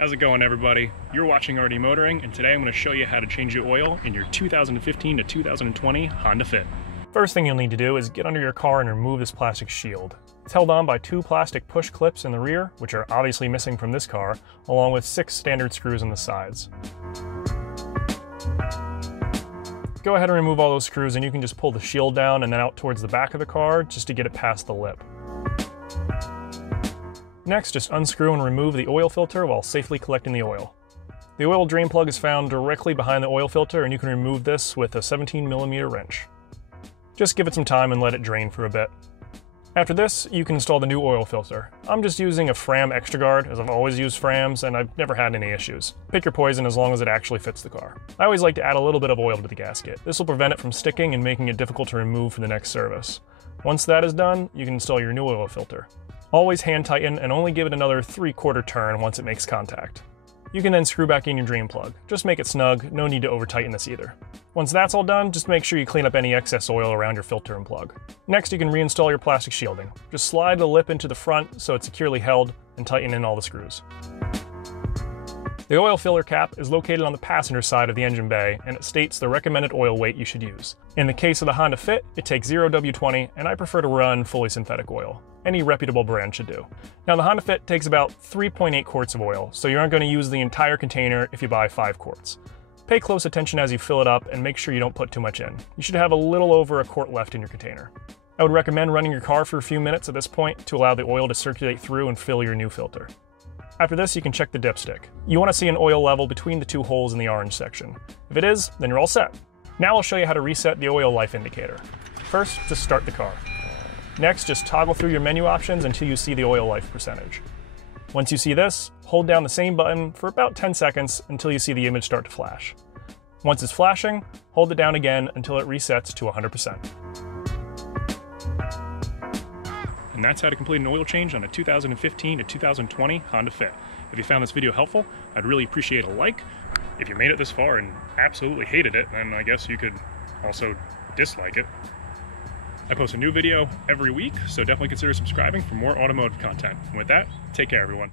How's it going, everybody? You're watching RD Motoring, and today I'm going to show you how to change the oil in your 2015 to 2020 Honda Fit. First thing you'll need to do is get under your car and remove this plastic shield. It's held on by 2 plastic push clips in the rear, which are obviously missing from this car, along with 6 standard screws on the sides. Go ahead and remove all those screws, and you can just pull the shield down and then out towards the back of the car just to get it past the lip. Next, just unscrew and remove the oil filter while safely collecting the oil. The oil drain plug is found directly behind the oil filter, and you can remove this with a 17mm wrench. Just give it some time and let it drain for a bit. After this, you can install the new oil filter. I'm just using a Fram Extra Guard, as I've always used Frams and I've never had any issues. Pick your poison as long as it actually fits the car. I always like to add a little bit of oil to the gasket. This will prevent it from sticking and making it difficult to remove for the next service. Once that is done, you can install your new oil filter. Always hand tighten and only give it another 3/4 turn once it makes contact. You can then screw back in your drain plug. Just make it snug, no need to over tighten this either. Once that's all done, just make sure you clean up any excess oil around your filter and plug. Next, you can reinstall your plastic shielding. Just slide the lip into the front so it's securely held and tighten in all the screws. The oil filler cap is located on the passenger side of the engine bay, and it states the recommended oil weight you should use. In the case of the Honda Fit, it takes 0W20, and I prefer to run fully synthetic oil. Any reputable brand should do. Now, the Honda Fit takes about 3.8 quarts of oil, so you aren't going to use the entire container if you buy 5 quarts. Pay close attention as you fill it up and make sure you don't put too much in. You should have a little over a quart left in your container. I would recommend running your car for a few minutes at this point to allow the oil to circulate through and fill your new filter. After this, you can check the dipstick. You want to see an oil level between the 2 holes in the orange section. If it is, then you're all set. Now I'll show you how to reset the oil life indicator. First, just start the car. Next, just toggle through your menu options until you see the oil life percentage. Once you see this, hold down the same button for about 10 seconds until you see the image start to flash. Once it's flashing, hold it down again until it resets to 100%. And that's how to complete an oil change on a 2015 to 2020 Honda Fit. If you found this video helpful, I'd really appreciate a like. If you made it this far and absolutely hated it, then I guess you could also dislike it. I post a new video every week, so definitely consider subscribing for more automotive content. And with that, take care, everyone.